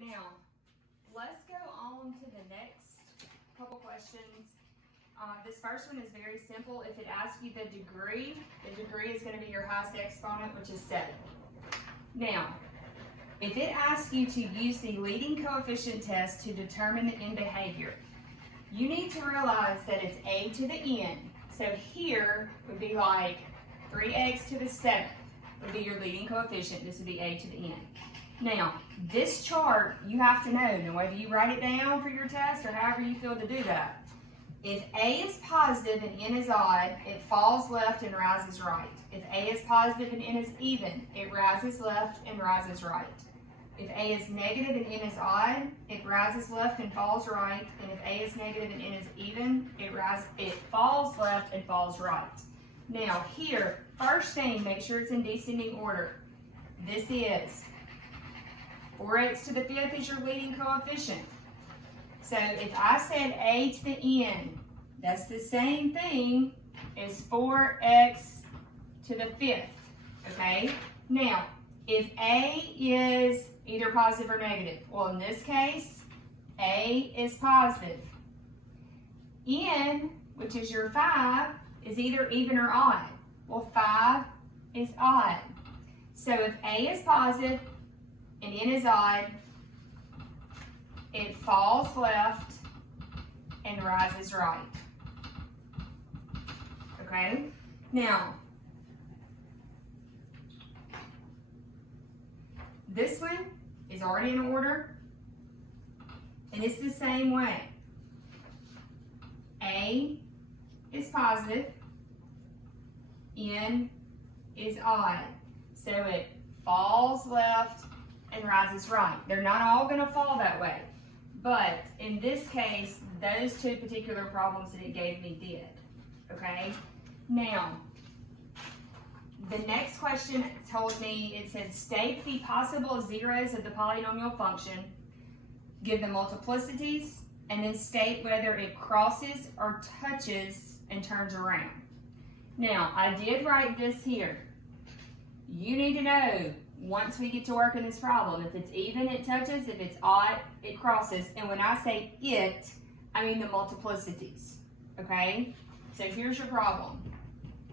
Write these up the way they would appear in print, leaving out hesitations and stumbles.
now let's go on to the next couple questions. This first one is very simple. If it asks you the degree is going to be your highest exponent, which is 7. Now, if it asks you to use the leading coefficient test to determine the end behavior, you need to realize that it's a to the n. So here would be like 3x to the 7th would be your leading coefficient. This would be a to the n. Now, this chart you have to know whether you write it down for your test or however you feel to do that. If a is positive and n is odd, it falls left and rises right. If a is positive and n is even, it rises left and rises right. If a is negative and n is odd, it rises left and falls right. And if a is negative and n is even, it falls left and falls right. Now here, first thing, make sure it's in descending order. This is 4x to the 5th is your leading coefficient. So if I said a to the n, that's the same thing as 4x to the 5th, okay? Now, if a is either positive or negative, well, in this case, a is positive. N, which is your 5, is either even or odd. Well, 5 is odd. So if a is positive and n is odd, it falls left and rises right. Okay? Now, this one is already in order, and it's the same way. A is positive, n is odd. So it falls left and rises right. They're not all going to fall that way. But in this case, those two particular problems that it gave me did. Okay? Now, the next question told me, it said, state the possible zeros of the polynomial function, give the multiplicities, and then state whether it crosses or touches and turns around. Now, I did write this here. You need to know, once we get to work in this problem, if it's even, it touches. If it's odd, it crosses. And when I say it, I mean the multiplicities. Okay? So here's your problem.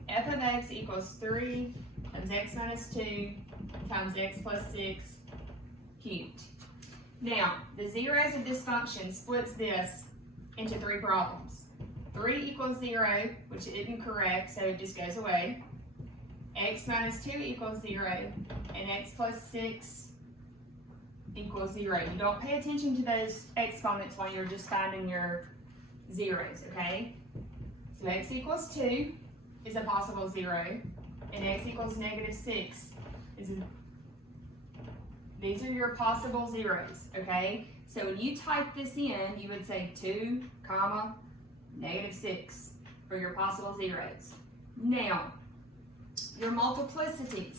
F of x equals 3 times x minus 2 times x plus 6 cubed. Now, the zeros of this function splits this into 3 problems. 3 equals 0, which isn't correct, so it just goes away. X minus 2 equals 0, and x plus 6 equals 0. You don't pay attention to those exponents while you're just finding your zeros, okay? So x equals 2 is a possible 0, and x equals negative 6 is these are your possible zeros, okay? So when you type this in, you would say 2, comma, negative 6 for your possible zeros. Now, your multiplicities.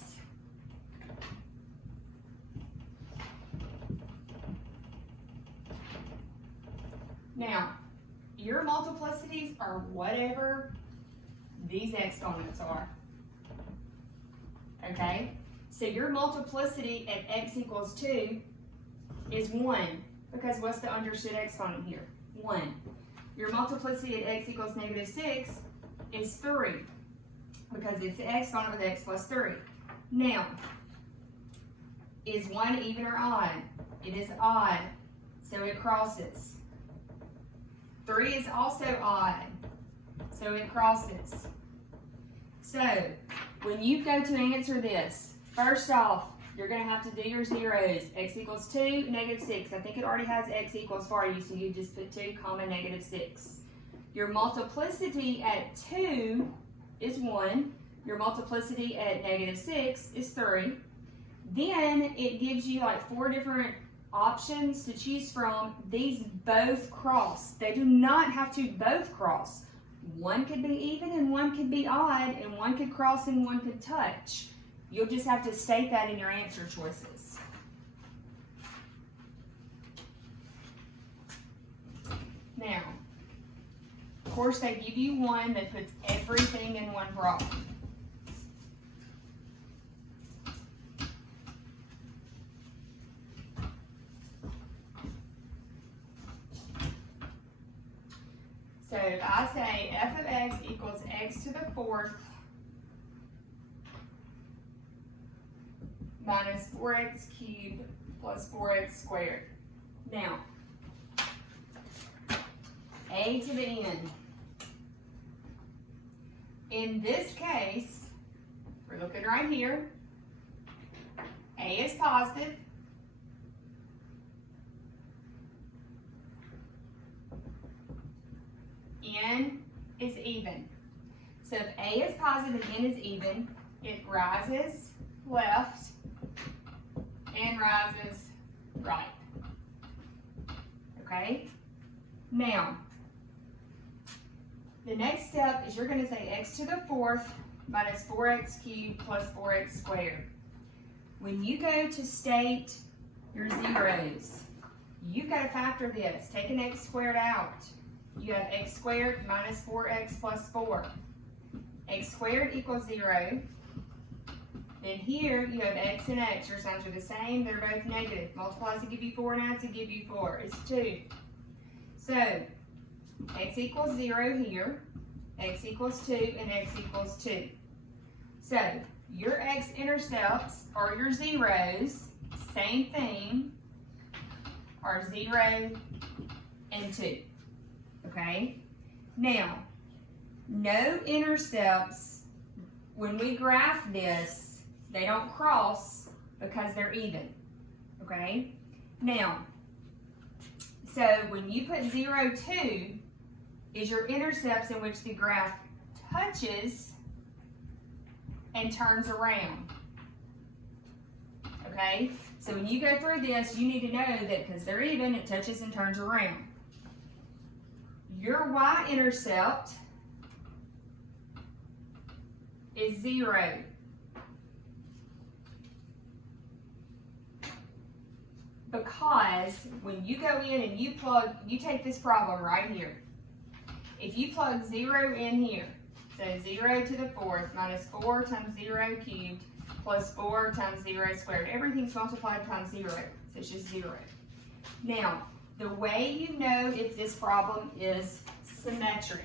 Now, your multiplicities are whatever these exponents are. Okay? So your multiplicity at x equals 2 is 1, because what's the understood exponent here? 1. Your multiplicity at x equals negative 6 is 3, because it's the exponent with x plus 3. Now, is 1 even or odd? It is odd, so it crosses. 3 is also odd, so it crosses. So, when you go to answer this, first off, you're going to have to do your zeros. X equals 2, negative 6. I think it already has x equals for you, so you just put 2, comma, negative 6. Your multiplicity at 2 is 1. Your multiplicity at negative 6 is 3. Then it gives you like 4 different options to choose from. These both cross. They do not have to both cross. One could be even and one could be odd, and one could cross and one could touch. You'll just have to state that in your answer choices. Now, of course, they give you one that puts everything in one problem. So if I say f of x equals x to the fourth minus 4x cubed plus 4x squared. Now, a to the n. In this case, we're looking right here. A is positive. N is even. So if A is positive and N is even, it rises left and rises right. Okay? Now, the next step is you're going to say x to the fourth minus 4x cubed plus 4x squared. When you go to state your zeros, you've got to factor this. Take an x squared out. You have x squared minus 4x plus 4. X squared equals 0. Then here you have x and x. Your signs are the same. They're both negative. Multiplies to give you 4 and adds to give you 4. It's 2. So, x equals 0 here. X equals 2 and x equals 2. So, your x-intercepts or your zeros, same thing, are 0 and 2. Okay? Now, no intercepts, when we graph this, they don't cross because they're even. Okay? Now, so when you put 0, 2, is your intercepts in which the graph touches and turns around. Okay? So when you go through this, you need to know that because they're even, it touches and turns around. Your y-intercept is 0. Because when you go in and you take this problem right here. If you plug 0 in here, so 0 to the fourth minus 4 times 0 cubed plus 4 times 0 squared. Everything's multiplied times 0, so it's just 0. Now, the way you know if this problem is symmetric.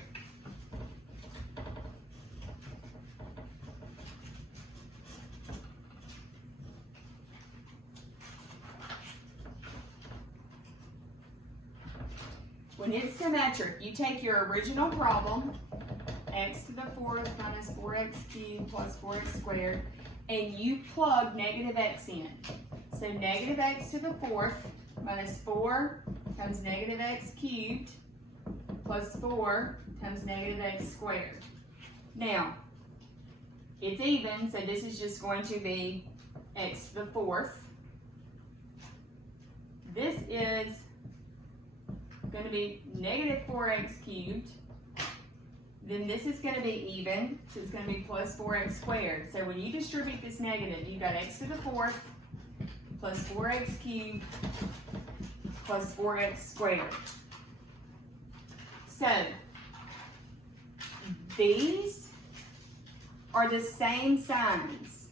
When it's symmetric, you take your original problem, x to the fourth minus 4x cubed plus 4x squared, and you plug negative x in. So negative x to the fourth minus 4 times negative x cubed plus 4 times negative x squared. Now, it's even, so this is just going to be x to the fourth. This is going to be negative 4x cubed. Then this is going to be even, so it's going to be plus 4x squared. So when you distribute this negative, you've got x to the fourth plus 4x cubed plus 4x squared. So these are the same signs.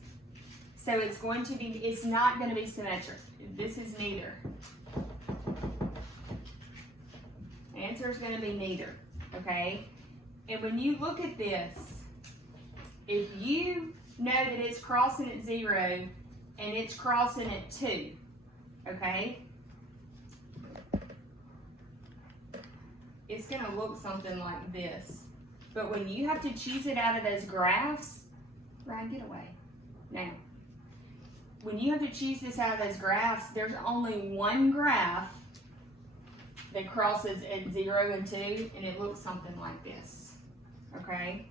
So it's going to be, it's not going to be symmetric. This is neither. The answer is going to be neither, okay? And when you look at this, if you know that it's crossing at 0 and it's crossing at 2, okay? It's going to look something like this. But when you have to choose it out of those graphs, Ryan, get away. Now, when you have to choose this out of those graphs, there's only one graph that crosses at 0 and 2, and it looks something like this, okay?